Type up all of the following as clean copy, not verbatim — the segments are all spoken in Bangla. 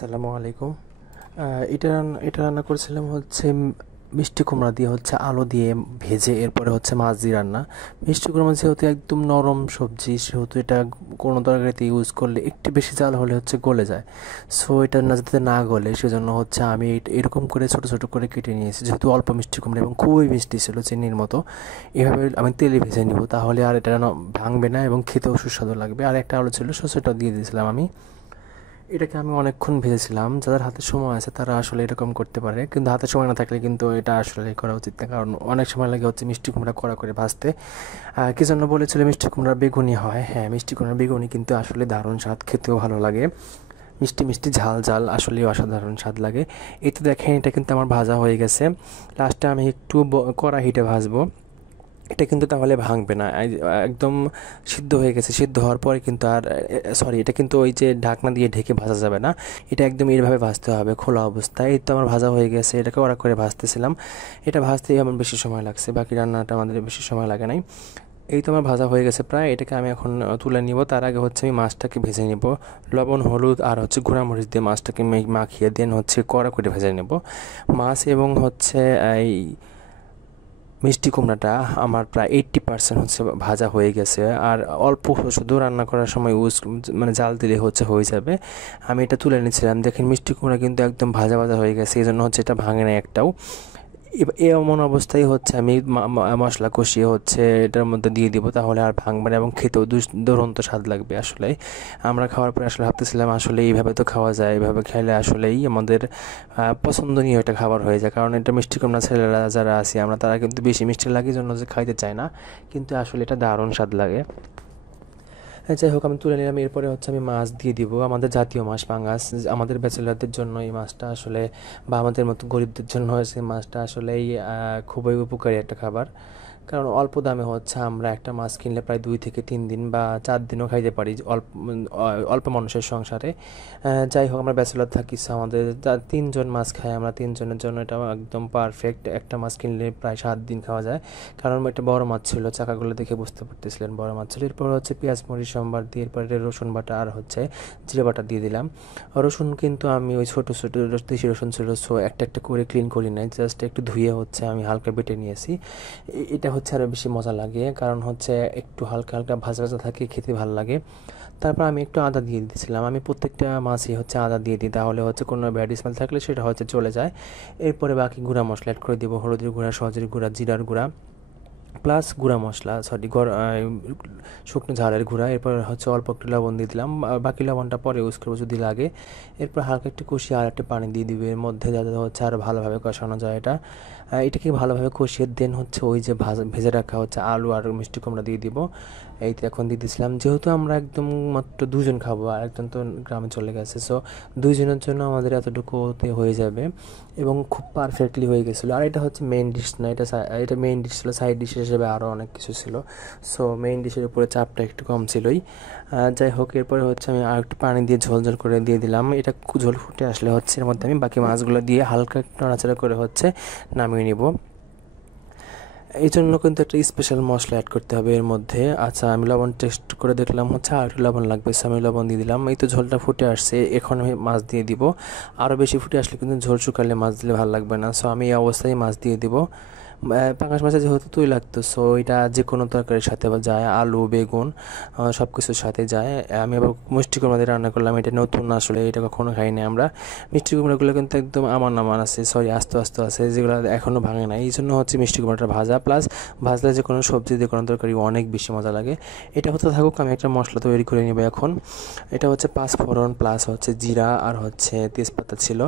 আসসালামু আলাইকুম। এটা রান্না করেছিলাম হচ্ছে মিষ্টি কুমড়া দিয়ে হচ্ছে আলু দিয়ে ভেজে এরপরে হচ্ছে মাছ দিয়ে রান্না। মিষ্টি কুমড়া যেহেতু একদম নরম সবজি সেহেতু এটা কোনো তরকারিতে ইউজ করলে একটু বেশি জাল হলে হচ্ছে গলে যায়। সো এটা না যাতে না গলে সেজন্য হচ্ছে আমি এরকম করে ছোটো ছোটো করে কেটে নিয়েছি, যেহেতু অল্প মিষ্টি কুমড়া এবং খুবই মিষ্টি ছিল চিনির মতো। এভাবে আমি তেলে ভেজে নিব, তাহলে আর এটা ভাঙবে না এবং খেতেও সুস্বাদু লাগবে। আর একটা আলু ছিল, সেটা দিয়ে দিয়েছিলাম আমি। এটাকে আমি অনেকক্ষণ ভেজেছিলাম। যাদের হাতে সময় আছে তারা আসলে এরকম করতে পারে, কিন্তু হাতে সময় না থাকলে কিন্তু এটা আসলে করা উচিত না, কারণ অনেক সময় লাগে হচ্ছে মিষ্টি কুমড়া কড়া করে ভাজতে। কি জন্য বলেছিল মিষ্টি কুমড়া বেগুনি হয়? হ্যাঁ, মিষ্টি কুমড়া বেগুনি কিন্তু আসলে দারুণ স্বাদ, খেতেও ভালো লাগে। মিষ্টি মিষ্টি ঝাল ঝাল আসলেই অসাধারণ স্বাদ লাগে। এই তো দেখেন, এটা কিন্তু আমার ভাজা হয়ে গেছে। লাস্টে আমি একটু কড়া হিটে ভাজবো। এটা কিন্তু তাহলে ভাঙবে না, একদম সিদ্ধ হয়ে গেছে। সিদ্ধ হওয়ার পরে কিন্তু আর সরি, এটা কিন্তু ওই যে ঢাকনা দিয়ে ঢেকে ভাজা যাবে না, এটা একদম এইভাবে ভাজতে হবে খোলা অবস্থায়। এই তো আমার ভাজা হয়ে গেছে, এটাকে ওরা করে ভাজতেছিলাম। এটা ভাজতেই আমার বেশি সময় লাগছে, বাকি রান্নাটা আমাদের বেশি সময় লাগে নাই। এই তো আমার ভাজা হয়ে গেছে প্রায়, এটাকে আমি এখন তুলে নিব। তার আগে হচ্ছে আমি মাছটাকে ভেজে নিব। লবণ হলুদ আর হচ্ছে গুঁড়ামরিচ দিয়ে মাছটাকে মাখিয়ে দেন হচ্ছে কড়া করে ভেজে নেব মাছ। এবং হচ্ছে এই মিষ্টি কুমড়াটা আমার প্রায় 80% হচ্ছে ভাজা হয়ে গেছে। আর অল্প শুধু রান্না করার সময় মানে জাল দিলে হচ্ছে হয়ে যাবে। আমি এটা তুলে নিয়েছিলাম। দেখেন মিষ্টি কুমড়া কিন্তু একদম ভাজা ভাজা হয়ে গেছে, এই জন্য হচ্ছে এটা ভাঙে না একটাও। এমন অবস্থায় হচ্ছে আমি মশলা কষিয়ে হচ্ছে এটার মধ্যে দিয়ে দিব, তাহলে আর ভাঙবে না এবং খেতেও দুরন্ত স্বাদ লাগবে। আসলে আমরা খাওয়ার পরে আসলে ভাবতেছিলাম আসলে এইভাবে তো খাওয়া যায়, এইভাবে খেলে আসলেই আমাদের পছন্দনীয় একটা খাবার হয়ে যায়। কারণ এটা মিষ্টি কুমড়া ছেলেরা যারা আছি আমরা, তারা কিন্তু বেশি মিষ্টি লাগে জন্য যে খাইতে চায় না, কিন্তু আসলে এটা দারুণ স্বাদ লাগে। যাই হোক, আমি তুলে নিলাম। এরপরে হচ্ছে আমি মাছ দিয়ে দিব, আমাদের জাতীয় মাছ পাঙ্গাস। আমাদের ব্যাচেলারদের জন্য এই মাছটা আসলে, বা আমাদের মতো গরিবদের জন্য হয়েছে মাছটা আসলেই খুবই উপকারী একটা খাবার। কারণ অল্প দামে হচ্ছে আমরা একটা মাছ কিনলে প্রায় 2 থেকে 3 দিন বা 4 দিনও খাইতে পারি অল্প মানুষের সংসারে। যাই হোক, আমরা ব্যাচেলার থাকি, so আমাদের 3 জন মাছ খাই, আমরা 3 জনের জন্য এটা একদম পারফেক্ট। একটা মাছ কিনলে প্রায় 7 দিন খাওয়া যায়। কারণ এটা বড় মাছ ছিল, চাকাগুলো দেখে বুঝতে পারতেছিলেন বড় মাছ ছিল। এরপর হচ্ছে পেঁয়াজ মরিচ সম্বার দিয়ে এরপরে রসুন বাটা আর হচ্ছে জিরে বাটা দিয়ে দিলাম। রসুন কিন্তু আমি ওই ছোটো ছোটো দেশি রসুন ছিল, সো একটা একটা করে ক্লিন করি নাই, জাস্ট একটু ধুয়ে হচ্ছে আমি হালকা বেটে নিয়েছি। এটা হচ্ছে আরও বেশি মজা লাগে, কারণ হচ্ছে একটু হালকা হালকা ভাজা ভাজা থাকে, খেতে ভালো লাগে। তারপর আমি একটু আদা দিয়ে দিয়েছিলাম। আমি প্রত্যেকটা মাছই হচ্ছে আদা দিয়ে দিই, তাহলে হচ্ছে কোনো ব্যাড স্মেল থাকলে সেটা হচ্ছে চলে যায়। এরপরে বাকি গুঁড়া মশলা অ্যাড করে দিব, হলুদের গুঁড়া, সজের গুঁড়া, জিরার গুঁড়া, প্লাস গুঁড়া মশলা, শুকনো ঝালের গুঁড়া। এরপর হচ্ছে অল্প একটু লবণ দিয়ে দিলাম, বাকি লবণটা পরে ইউজ করবো যদি লাগে। এরপর হালকা একটু কষিয়ে আর একটু পানি দিয়ে দিবে এর মধ্যে, যাতে হচ্ছে আরও ভালোভাবে কষানো যায় এটা। এটাকে ভালোভাবে কষিয়ে দেন হচ্ছে ওই যে ভেজে রাখা হচ্ছে আলু আর মিষ্টি কুমড়া দিয়ে দিব। এই তো এখন দিয়ে দিয়েছিলাম, যেহেতু আমরা একদম মাত্র 2 জন খাবো আর একজন তো গ্রামে চলে গেছে, সো 2 জনের জন্য আমাদের এতটুকুতে হয়ে যাবে এবং খুব পারফেক্টলি হয়ে গেছিলো। আর এটা হচ্ছে মেইন ডিশ না, এটা মেইন ডিশ ছিল, সাইড ডিশ হিসেবে আরও অনেক কিছু ছিল। সো মেইন ডিশের উপরে চাপটা একটু কম ছিলই। যাই হোক, এরপরে হচ্ছে আমি আর একটু পানি দিয়ে ঝোল ঝোল করে দিয়ে দিলাম। এটা ঝোল ফুটে আসলে হচ্ছে এর মধ্যে আমি বাকি মাছগুলো দিয়ে হালকা একটু নাড়াচাড়া করে হচ্ছে নামিয়ে নিব। এই জন্য কিন্তু একটা স্পেশাল মশলা অ্যাড করতে হবে এর মধ্যে। আচ্ছা, আমি লবণ টেস্ট করে দেখলাম হচ্ছে আর একটু লবণ লাগবে, আমি লবণ দিয়ে দিলাম। এই তো ঝোলটা ফুটে আসছে, এখন আমি মাছ দিয়ে দিব। আরও বেশি ফুটে আসলে কিন্তু ঝোল শুকালে মাছ দিলে ভালো লাগবে না, সো আমি এই অবস্থায় মাছ দিয়ে দিব। পাঙাশ মাছে যেহেতু তৈলাক্ত, সো এটা যে কোনো তরকারির সাথে যায়, আলু বেগুন সব কিছুর সাথে যায়। আমি আবার মিষ্টি কুমড়া দিয়ে রান্না করলাম, এটা নতুন, আসলে এটা কখনো খাইনি আমরা। মিষ্টি কুমড়াগুলো কিন্তু একদম আমার আছে, সরি আস্তে আস্তে আছে, যেগুলো এখনও ভাঙে না। এই জন্য হচ্ছে মিষ্টি কুমড়াটা ভাজা, প্লাস ভাজলে যে কোনো সবজি যে কোনো তরকারি অনেক বেশি মজা লাগে। এটা হতে থাকুক, আমি একটা মশলা তৈরি করে নেব এখন। এটা হচ্ছে 5 ফোড়ন প্লাস হচ্ছে জিরা আর হচ্ছে তেজপাতা ছিল।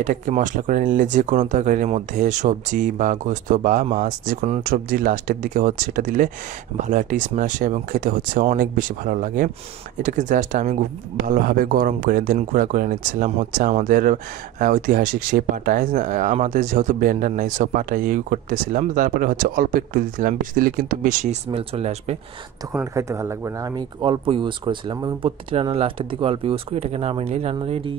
এটাকে মশলা করে নিলে যে কোনো তরকারির মধ্যে সবজি বা গোস্ত বা মাছ যে কোনো সবজি লাস্টের দিকে হচ্ছে এটা দিলে ভালো একটা স্মেল আসে এবং খেতে হচ্ছে অনেক বেশি ভালো লাগে। এটাকে জাস্ট আমি ভালোভাবে গরম করে দেন গুঁড়া করে নিচ্ছিলাম হচ্ছে আমাদের ঐতিহাসিক সেই পাটায়। আমাদের যেহেতু ব্লেন্ডার নাই, সো পাটায় ইউজ করতেছিলাম। তারপরে হচ্ছে অল্প একটু দিয়েছিলাম, বেশি দিলে কিন্তু বেশি স্মেল চলে আসবে, তখন আর খাইতে ভালো লাগবে না। আমি অল্প ইউজ করেছিলাম এবং প্রত্যেকটা রান্নার লাস্টের দিকে অল্প ইউজ করি, এটাকে নামিয়ে নিয়ে রান্না রেডি।